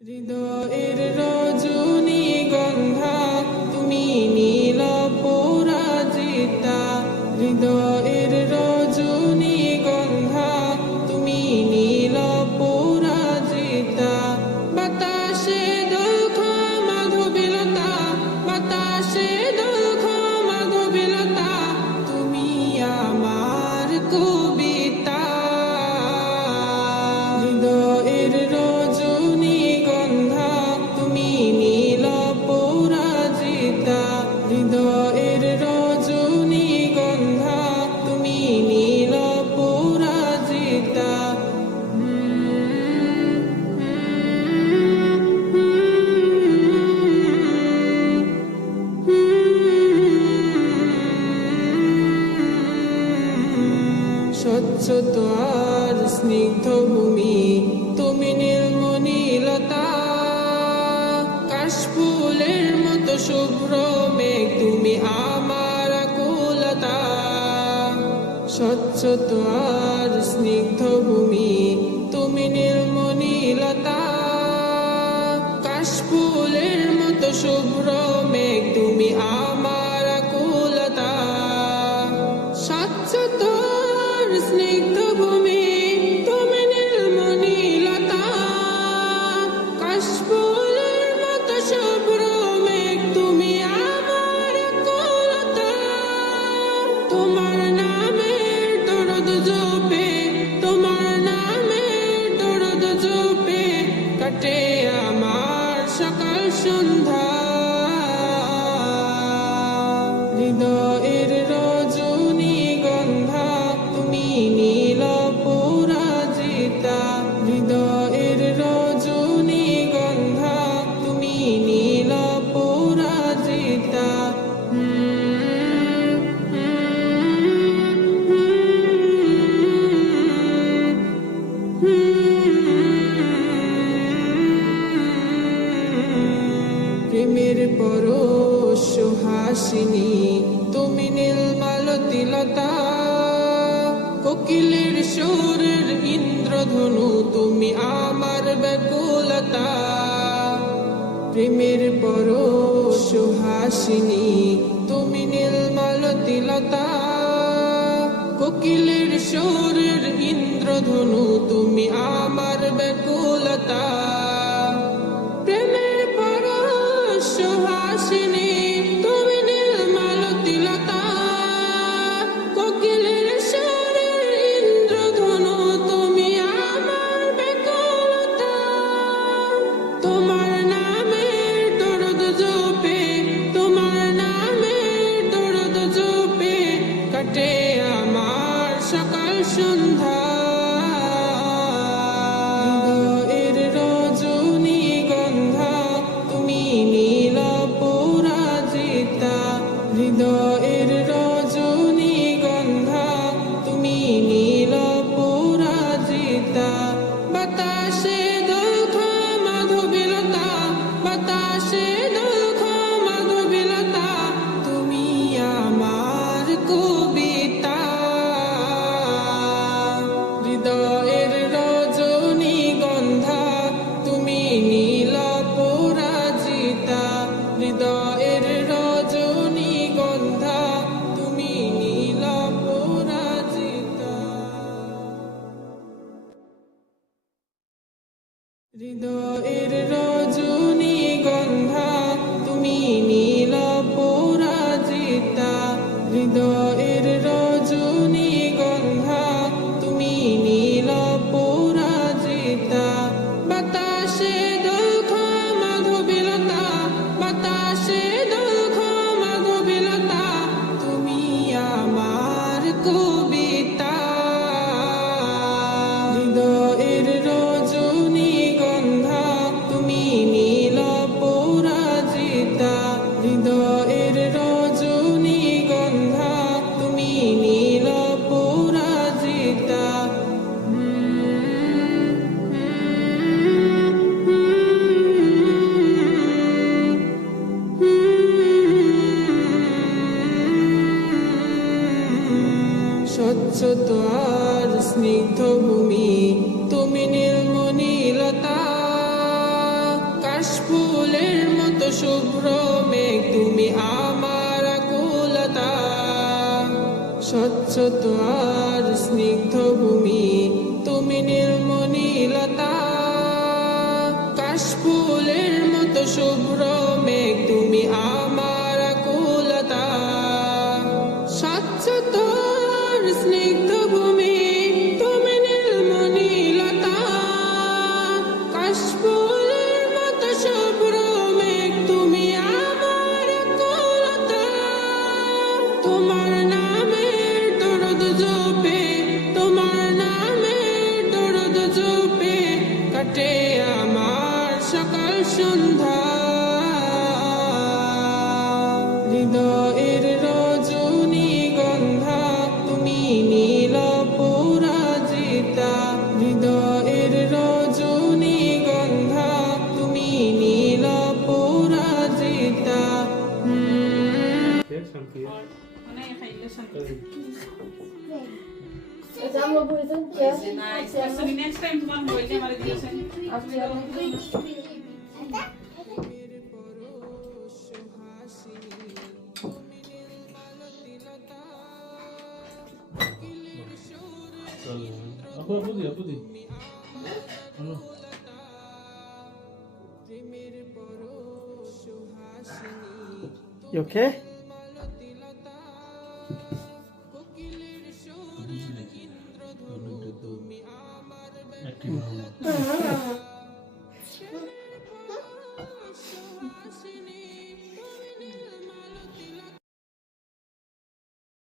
হৃদয়ের রজনীগন্ধা তুমি নীল পরাজিতা। হৃদয়ের রজনীগন্ধা তুমি নীল পরাজিতা। বাতাসে দোলখা মাধবীলতা, বাতাসে দোলখা মাধবীলতা, তুমি আমার কবিতা। হৃদয়ের রজনীগন্ধা তুমি নীল পরাজিতা। হৃদয়ের রজনীগন্ধা তুমি নীল পরাজিতা। স্বচ্ছ আর স্নিগ্ধ ভূমি তুমি নীলমণিলতা। কাশফুলের মতো শুভ্র মেঘ তুমি আমার আকুলতা। স্বচ্ছ আর স্নিগ্ধ ভূমি তুমি নীলমণিলতা। কাশফুলের মতো শুভ্র মেঘ তুমি আমার আকুলতা। স্বচ্ছ স্নিগ্ধ ভূমি তুমি নীলমণিলতা। কাশফুলের মতো শুভ্র মেঘ তুমি আমার আকুলতা। তোমার নামের দরদ জপে, তোমার নামের দরদ জপে কাটে আমার সকাল সন্ধ্যা। হৃদয়ের রজনীগন্ধা তুমি নীল পরাজিতা। হৃদয়ের রজনীগন্ধা তুমি নীল পরাজিতা। প্রেমের পরশ সুহাসিনী তুমি নীলমালতিলতা। কোকিলের সুরের ইন্দ্রধনু তুমি আমার ব্যাকুলতা। প্রেমের পরশ সুহাসিনী তুমি নীলমালতিলতা। কোকিলের সুরের ইন্দ্রধনু তুমি আমার ব্যাকুলতা। প্রেমের পরশ সুহাসিনী তুমি নীলমালতিলতা। কোকিলের সুরের ইন্দ্রধনু তুমি আমার ব্যাকুলতা। তোমার নামের দরদ জপে, তোমার নামের দরদ জপে কাটে আমার সকাল সন্ধ্যা। হৃদয়ের রজনীগন্ধা তুমি নীল পরাজিতা। হৃদয়ের রজনীগন্ধা তুমি নীল পরাজিতা। বাতাসে দোলখা মাধবীলতা, বাতাসে দোলখা মাধবীলতা, তুমি আমার কবিতা। হৃদয়ের রজনীগন্ধা তুমি নীল পরাজিতা। হৃদয়ের রজনীগন্ধা তুমি নীল পরাজিতা। হৃদয়ের রজনীগন্ধা তুমি নীল পরাজিতা। হৃদয়ের রজনীগন্ধা তুমি নীল পরাজিতা। বাতাসে দোলখা মাধবীলতা, বাতাসে দোলখা মাধবীলতা, তুমি আমার কবিতা। হৃদয়ের রজনীগন্ধা তুমি নীল পরাজিতা। হৃদয়ের রজনীগন্ধা তুমি নীল পরাজিতা। কাশফুলের মতো শুভ্র মেঘ তুমি আমার আকুলতা স্বচ্ছ আর স্নিগ্ধ ভূমি তুমি নির্মলীলতা কাশফুলের মতো শুভ্র মেঘ তুমি আমার আকুলতা স্বচ্ছ আর স্নিগ্ধ ভূমি তুমি নির্মলীলতা কাশফুলের মতো শুভ্র মেঘ তুমি আমার আকুলতা তোমার নামের দরদ জপে তোমার নামের দরদ জপে কাটে আমার সকাল সন্ধ্যা হৃদয়ের রজনী গন্ধা তুমি নীল পরাজিতা হৃদয়ের রজনী গন্ধা তুমি নীল পরাজিতা নেক্সট টাইম তোমার বইতে আমার দিয়েছেন You okay?